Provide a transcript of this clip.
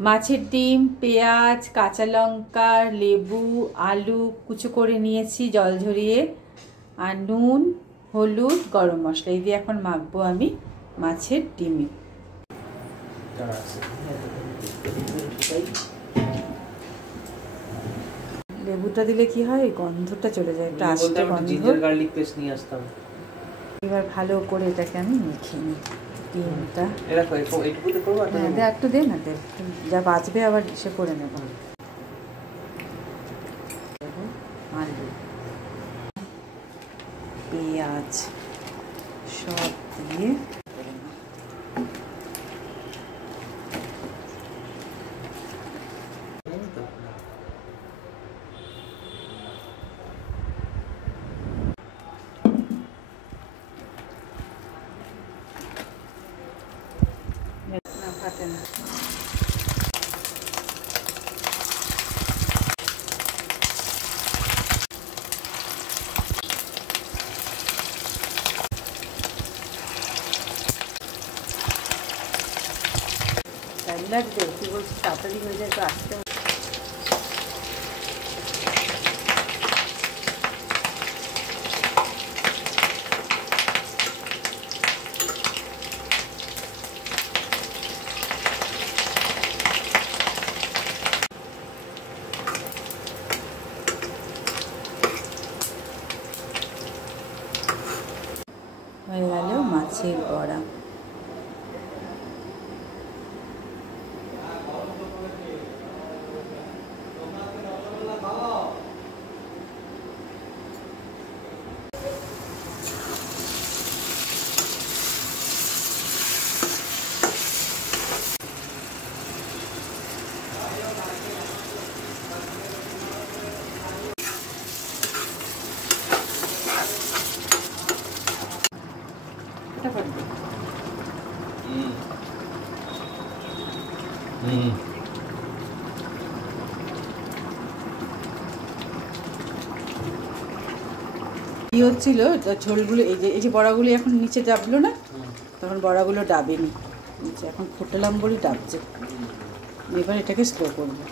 মাছের ডিম, পেঁয়াজ, কাঁচা লঙ্কা, লেবু, আলু কুচো করে নিয়েছি জল ঝরিয়ে, আর নুন, হলুদ, গরম মশলা এই দিয়ে এখন মাখবো আমি মাছের ডিমে। লেবুটা দিলে কি হয়, গন্ধটা চলে যায়, একটা আস্তে গন্ধ। গার্লিক পেস্ট নিয়ে আসতাম। এবার ভালো করে এটাকে আমি মেখে নিই ডিমটা। হ্যাঁ, একটু দে না, দে, যা বাঁচবে আবার সে করে নেব। আলু, পেঁয়াজ সব দিয়ে ফাটে না। টাইম লাগবে, কি বলছিস, তাড়াতাড়ি হয়ে যায় তো আসতে। হয়ে গেল মাছের বড়া। কি হচ্ছিল, ঝোলগুলো এই যে বড়াগুলো এখন নিচে ডাবলো না, তখন বড়াগুলো ডাবেনি নিচে, এখন ফুটালাম বলে ডাবছে। এবার এটাকে স্লো করবো।